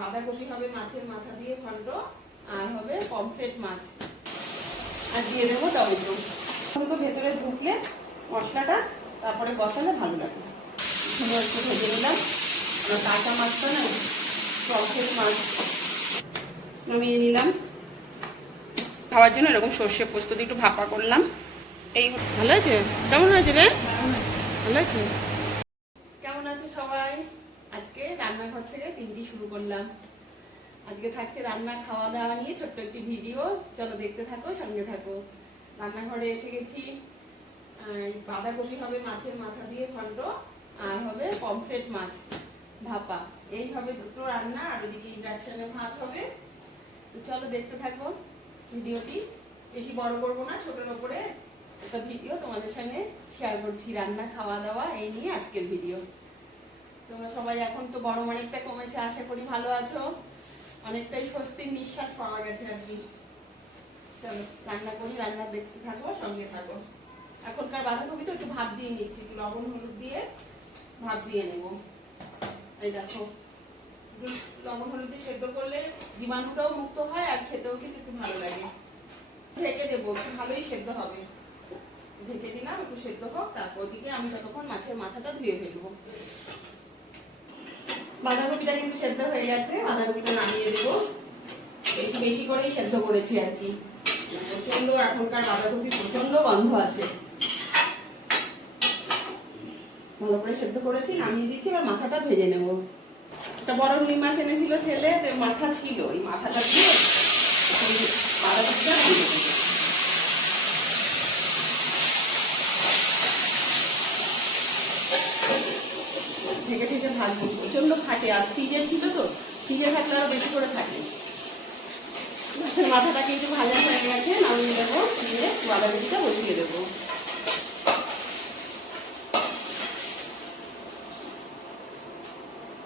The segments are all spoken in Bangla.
বাঁধাকপি হবে মাছের মাথা দিয়ে ঘন্ট, আর হবে পমফ্রেট মাছ, আর দিয়ে দেবো টমেটো। টমেটো ভেতরে ঢুকলে মশলাটা তারপরে কষালে ভালো লাগে। এখানে একটু ভেজে নিলাম, কাঁচা মাছটা না পমফ্রেট মাছ নামিয়ে নিলাম। খাওয়ার জন্য এরকম সর্ষে পোস্ত দিয়ে একটু ভাপা করলাম। এই ভালো আছে? কেমন হয়েছে রে? ভালো আছে? কেমন আছে সবাই? আজকে রান্নাঘর থেকে দিনটি শুরু করলাম। আজকে থাকছে রান্না খাওয়া দাওয়া নিয়ে ছোট্ট একটি ভিডিও, চলো দেখতে থাকো, সঙ্গে থাকো। রান্নাঘরে এসে গেছি। বাঁধাকপি হবে মাছের মাথা দিয়ে ঘন্ট, আর হবে পমফ্রেট মাছ ভাপা। এই হবে দুটো রান্না, আর ওদিকে ইন্ডাকশনে ভাত হবে। তো চলো দেখতে থাকো ভিডিওটি। বেশি বড় করবো না, ছোটোর ওপরে একটা ভিডিও তোমাদের সঙ্গে শেয়ার করছি, রান্না খাওয়া দাওয়া এই নিয়ে আজকের ভিডিও। তোমরা সবাই এখন তো গরম অনেকটা কমেছে, আশা করি ভালো আছো, অনেকটাই স্বস্তির নিঃশ্বাস পাওয়া গেছে আর কি। চলো রান্না করি, রান্না দেখতে থাকো, সঙ্গে থাকো। এখনকার বাঁধাকপি তো একটু ভাপ দিয়ে নিচ্ছি, একটু লবণ হলুদ দিয়ে ভাপ দিয়ে নেব। এই দেখো, লবণ হলুদ দিয়ে সেদ্ধ করলে জীবাণুটাও মুক্ত হয়, আর খেতেও কিন্তু একটু ভালো লাগে। ঢেকে দেবো, একটু ভালোই সেদ্ধ হবে। ঢেকে দিলাম, একটু সেদ্ধ হোক, তারপর দিকে আমি ততক্ষণ মাছের মাথাটা ধুয়ে ফেলবো। বাঁধাকপিটা কিন্তু সেদ্ধ হয়ে গেছে, বাঁধাকপিটা নামিয়ে দেবো। একটু বেশি করেই সেদ্ধ করেছি আর কি। প্রচন্ড এখনকার বাঁধাকপি প্রচন্ড গন্ধ আসে। ভালো করে সেদ্ধ করেছি, নামিয়ে দিচ্ছি। এবার মাথাটা ভেজে নেব। একটা বড় রুই মাছ এনেছিল ছেলে, মাথা ছিল, এই মাথাটা দিয়ে বাঁধাকপিটা ভেজে নেব। ঢেকে ঢেকে ভাজবো, প্রচন্ড ফাটে, আর ফ্রিজে ছিল তো, ফ্রিজে থাকলে আরো বেশি করে থাকে। মাছের মাথাটা কিন্তু ভাজা হয়ে গেছে, নামিয়ে দেবো, দিয়ে বাঁধাকপিটা বসিয়ে দেবো।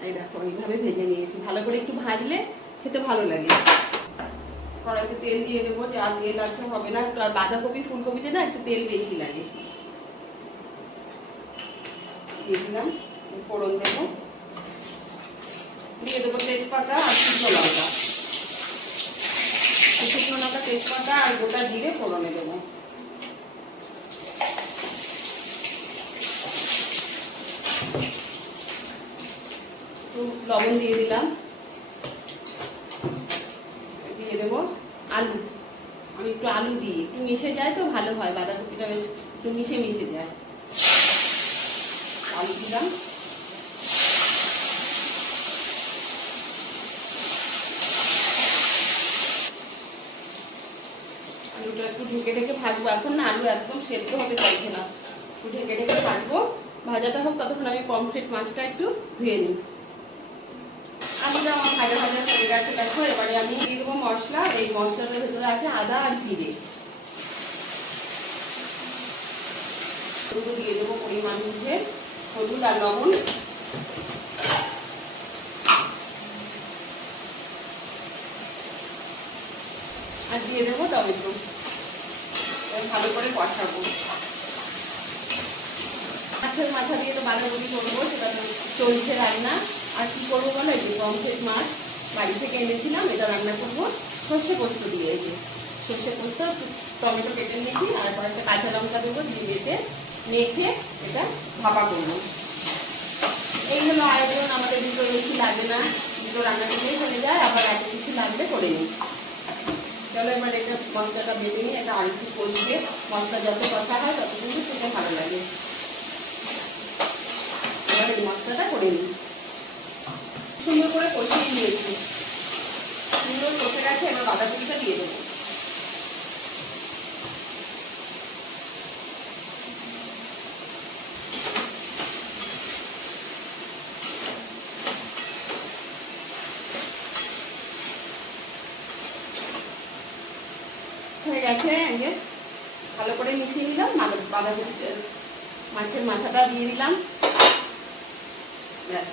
এই দেখো এইভাবে ভেজে নিয়েছি, ভালো করে একটু ভাজলে খেতে ভালো লাগে। কড়াইতে তেল দিয়ে দেবো, যা তেল আছে হবে না, আর বাঁধাকপি ফুলকপিতে না একটু তেল বেশি লাগে। দিয়ে দিলাম, ফোড়ন দেবো, দিয়ে দেবো তেজপাতা আর শুকনো লঙ্কা। শুকনো লঙ্কা, তেজপাতা আর গোটা জিরে ফোড়নে দেবো। লবণ দিয়ে দিলাম, দিয়ে দেবো আলু। আমি একটু আলু দিই, একটু মিশে যায় তো ভালো হয়, বাঁধাকপিটা বেশ একটু মিশে মিশে যায়। আলু দিলাম, আলুটা একটু ঢেকে ঢেকে ভাজবো। এখন না আলু একদম সেদ্ধ হবে চাইছে না, একটু ঢেকে ঢেকে ভাজবো। ভাজাটা হোক, ততক্ষণ আমি পমফ্রেট মাছটা একটু ধুয়ে নিই। আলুটা আমার ভাজা ভাজা হয়ে গেছে দেখো। এবারে আমি দিয়ে দেবো মশলা। এই মশলাটার ভেতরে আছে আদা আর জিরে। দিয়ে দেবো পরিমাণ বুঝে হলুদ আর লবণ। আর দিয়ে দেবো টমেটো। ভালো করে কষাবো। মাছের মাথা দিয়ে তো বাঁধাকপি করবো, সেটা তো চলছে রান্না। আর কি করবো বলো, এই যে পমফ্রেট মাছ বাড়ি থেকে এনেছিলাম, এটা রান্না করবো সর্ষে পোস্ত দিয়ে। এই যে সর্ষে পোস্ত, টমেটো কেটে নিয়েছি, আর কয়েকটা কাঁচা লঙ্কা দেবো, দিয়ে বেটে মেখে এটা ভাপা করবো। এই হলো আয়োজন। আমাদের দুটো বেশি লাগে না, দুটো রান্না করলেই হয়ে যায়। আবার এত কিছু লাগলে করে নিই। চলো এবার এটা মশলাটা বেটে নিই, এটা আর একটু কষিয়ে, মশলা যত কষা হয় তত কিন্তু খেতে ভালো লাগে। এবার এই মশলাটা করে নিই। সুন্দর করে কষিয়ে নিয়েছি, সুন্দর কষে গেছে। এবার বাঁধাকপিটা দিয়ে দেবো। হয়ে গেছে, ভালো করে মিশিয়ে নিলাম। বাঁধাকপি মাছের মাথাটা দিয়ে দিলাম। ব্যাস,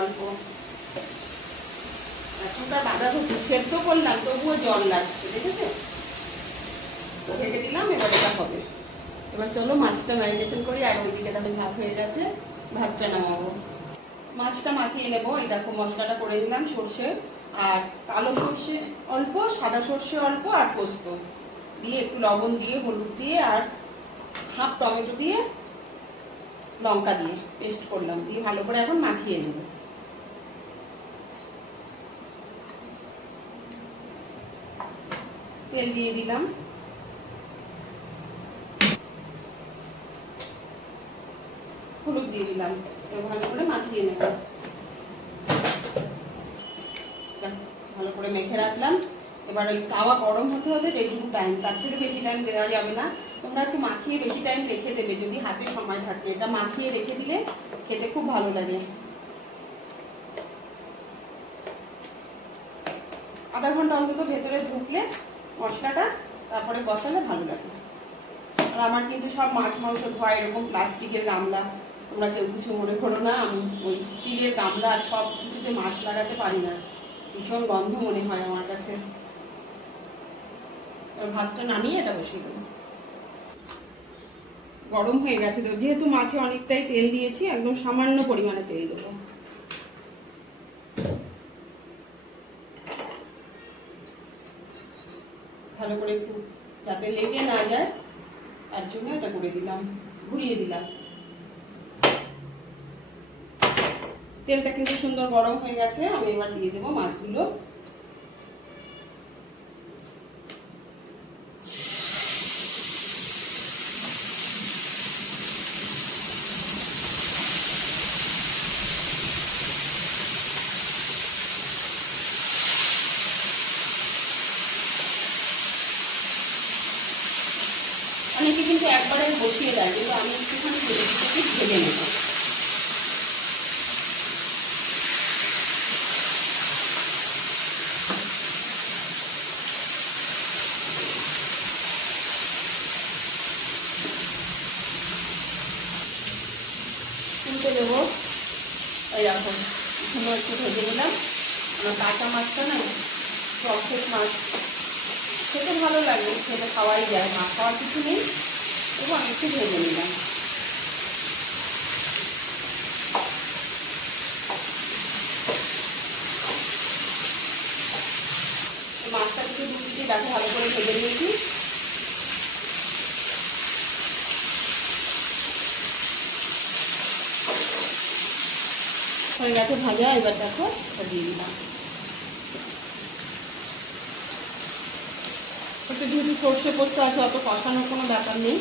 অল্প এখনকার বাঁধাকপি সেদ্ধ করলাম, তবুও জল লাগছে, দেখেছো? ঢেকে দিলাম, এবার এটা হবে। এবার চলো মাছটা ম্যারিনেশন করি, আর ওইদিকে তাহলে ভাত হয়ে গেছে, ভাতটা নামাবো। মাছটা মাখিয়ে নেবো। এই দেখো মশলাটা করে নিলাম, সর্ষে আর কালো সর্ষে অল্প, সাদা সর্ষে অল্প, আর পোস্ত দিয়ে একটু লবণ দিয়ে হলুদ দিয়ে আর হাফ টমেটো দিয়ে লঙ্কা দিয়ে পেস্ট করলাম, দিয়ে ভালো করে এখন মাখিয়ে নেব। তেল দিয়ে দিলাম, হলুদ দিয়ে দিলাম, ভালো করে মাখিয়ে নেব। ভালো করে মেখে রাখলাম। এবার ওই তাওয়া গরম হতে হতে যেটুকু টাইম, তার থেকে বেশি টাইম দেওয়া যাবে না। তোমরা একটু মাখিয়ে বেশি টাইম রেখে দেবে যদি হাতে সময় থাকে। এটা মাখিয়ে রেখে দিলে খেতে খুব ভালো লাগে। আধা ঘন্টা অন্তত ভেতরে ঢুকলে মশলাটা, তারপরে বসালে ভালো লাগে। আর আমার কিন্তু সব মাছ মাংস ধোয়া এরকম প্লাস্টিকের গামলা, তোমরা কেউ কিছু মনে করো না। আমি ওই স্টিলের গামলা আর সব কিছুতে মাছ লাগাতে পারি না, ভীষণ গন্ধ মনে হয় আমার কাছে। ভাতটা নামিয়ে এটা বসিয়ে দেবো। গরম হয়ে গেছে তো, যেহেতু মাছে অনেকটাই তেল দিয়েছি, একদম সামান্য পরিমাণে তেল দেবো। ভালো করে একটু যাতে লেগে না যায় তার জন্য এটা করে দিলাম, ঘুরিয়ে দিলাম। তেলটা কিন্তু সুন্দর গরম হয়ে গেছে। আমি এবার দিয়ে দেবো মাছগুলো। অনেকে কিন্তু একবারে বসিয়ে দেয়, কিন্তু আমি একটুখানি ভেজে নেব। তুলতে দেবো এইরকম সুন্দর একটু ভেজে নিলাম। আমার কাঁচা মাছটা না, টক মাছ খেতে ভালো লাগে, খেতে খাওয়াই যায়, না খাওয়ার কিছু নেই। এবং একটু ভেজে নিলাম। মাছটা একটু দুটি দেখো ভালো করে ভেজে নিয়েছি। হয়ে গেছে ভাজা। এবার দেখো দিয়ে দিলাম। একটু যেহেতু সর্ষে পোস্ত আছে, অত কষানোর কোনো ব্যাপার নেই।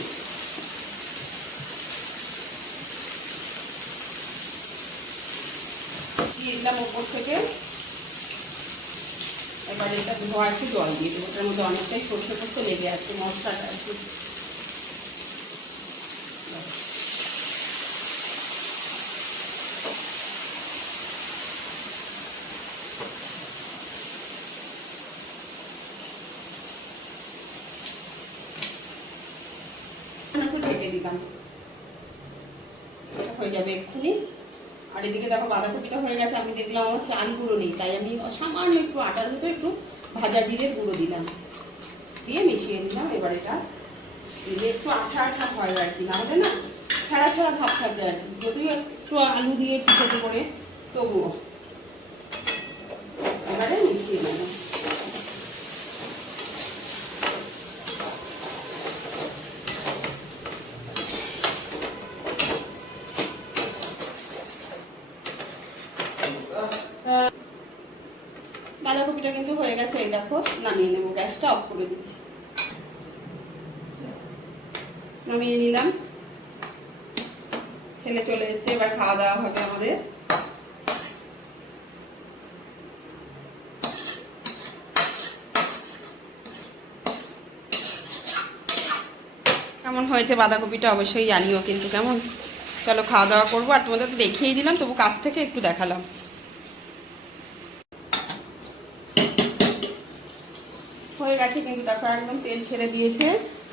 দিয়ে দিলাম ওপর থেকে। এবার এটা ধোয়া একটু জল দিয়ে দেবো, ওটার মধ্যে অনেকটাই সর্ষে পোস্ত লেগে আছে, মশলাটা একটু। ঢেকে দিলাম, হয়ে যাবে এক্ষুনি। আর এদিকে দেখো বাঁধাকপিটা হয়ে গেছে। আমি দেখলাম আমার চাল গুঁড়ো নেই, তাই আমি সামান্য একটু আটার ভিতরে একটু ভাজা জিরের গুঁড়ো দিলাম, দিয়ে মিশিয়ে নিলাম। এবার এটা দিলে একটু আঠা আঠা হয় আর কি, না হলে না ছাড়া ছাড়া ভাব থাকবে আর কি। যদিও একটু আলু দিয়েছি ছোট করে, তবুও এবারে মিশিয়ে নেব। বাঁধাকপিটা কিন্তু হয়ে গেছে। এই দেখো নামিয়ে নেবো, গ্যাসটা অফ করে দিচ্ছি। নামিয়ে নিলাম। ছেলে চলে এসছে, এবার খাওয়া দাওয়া হবে আমাদের। কেমন হয়েছে বাঁধাকপিটা অবশ্যই জানিও কিন্তু কেমন। চলো খাওয়া দাওয়া করবো। আর তোমাদের তো দেখিয়েই দিলাম, তবু কাছ থেকে একটু দেখালাম। হয়ে গেছে কিন্তু দেখো, একদম তেল ছেড়ে দিয়েছে।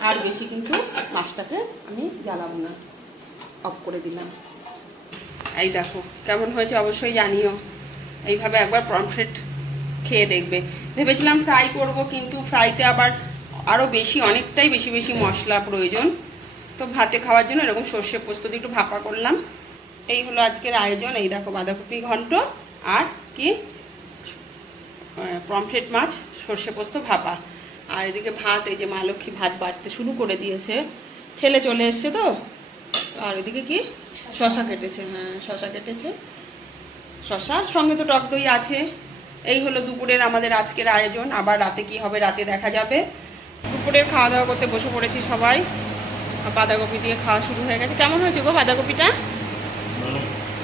আর বেশি কিন্তু মাছটাকে আমি জ্বালাবো না, অফ করে দিলাম। এই দেখো কেমন হয়েছে অবশ্যই জানিও। এইভাবে একবার পমফ্রেট খেয়ে দেখবে। ভেবেছিলাম ফ্রাই করব, কিন্তু ফ্রাইতে আবার আরও বেশি, অনেকটাই বেশি বেশি মশলা প্রয়োজন। তো ভাতে খাওয়ার জন্য এরকম সর্ষে পোস্ত দিয়ে একটু ভাপা করলাম। এই হলো আজকের আয়োজন। এই দেখো বাঁধাকপি ঘন্ট আর কি পমফ্রেট মাছ সর্ষে পোস্ত ভাপা। আর এদিকে ভাত, এই যে মা লক্ষ্মী ভাত বাড়তে শুরু করে দিয়েছে, ছেলে চলে এসছে তো। আর ওইদিকে কি শশা কেটেছে, হ্যাঁ শশা কেটেছে, শশার সঙ্গে তো টক দই আছে। এই হলো দুপুরের আমাদের আজকের আয়োজন। আবার রাতে কি হবে রাতে দেখা যাবে। দুপুরের খাওয়া দাওয়া করতে বসে পড়েছি সবাই। বাঁধাকপি দিয়ে খাওয়া শুরু হয়ে গেছে। কেমন হয়েছে গো বাঁধাকপিটা?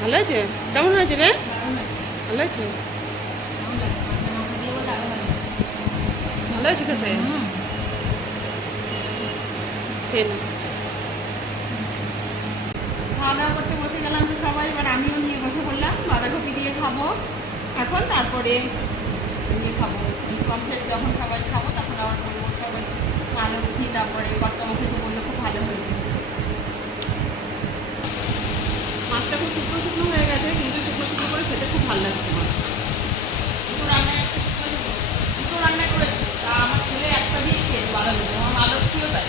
ভালো হয়েছে? কেমন হয়েছে রে? ভালো হয়েছে? ভালো হয়েছে খেতে? খাওয়া দাওয়া করতে বসে গেলাম তো সবাই। এবার আমিও নিয়ে বসে পড়লাম, বাঁধাকপি দিয়ে খাবো এখন। তারপরে ইয়ে খাবো, কমপ্লিট যখন সবাই খাবো তখন আবার বলবো সবাই ভালো উঠি। তারপরে কর্তা মশাই তো বললো খুব ভালো হয়েছে। মাছটা খুব শুকনো শুকনো হয়ে গেছে, কিন্তু শুকনো শুকনো করে খেতে খুব ভালো লাগছে মাছটা। দুটো রান্না করেছি, তা আমার ছেলে একটা দিয়েই খেয়েছে বাঁধাকপি। আমার মা লক্ষ্মীও তাই,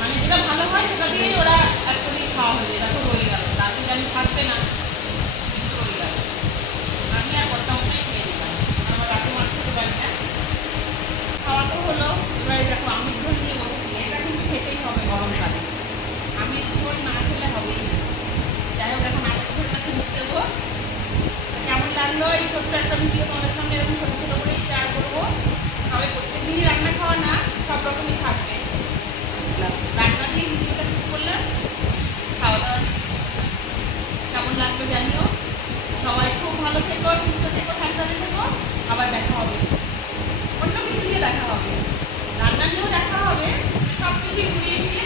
মানে যেটা ভালো হয় সেটা দিয়েই ওরা এক করেই খাওয়া হয়ে যায়। দেখো রয়ে গেল, রাতে জানি থাকবে না, কিন্তু রয়ে গেল। আমি আর কর্তা মশাই খেয়ে নিলাম, আমার রাতে মাছ খেতে পারি না। খাওয়া তো হলো। এবারে দেখো আমির ঝোল নিয়ে বসেছি, এটা কিন্তু খেতেই হবে গরমকালে। আমির ঝোল না খেলে হবেই না। যাই হোক এখন আমির ঝোলটা চুমুক দেবো। কেমন লাগলো এই ছোট্ট একটা ভিডিও তোমাদের সামনে এরকম ছোটো ছোটো করেই শেয়ার করবো। তবে প্রত্যেক দিনই রান্না খাওয়া না, সব রকমই থাকবে। রান্না দিয়ে ভিডিওটা শুরু করলাম, খাওয়া দাওয়া দিয়ে শেষ করলাম। কেমন লাগলো জানিও। সবাই খুব ভালো থেকো, সুস্থ থেকো, সাবধানে থেকো। আবার দেখা হবে, অন্য কিছু নিয়ে দেখা হবে, রান্না নিয়েও দেখা হবে। সব কিছুই ঘুরিয়ে ফিরিয়ে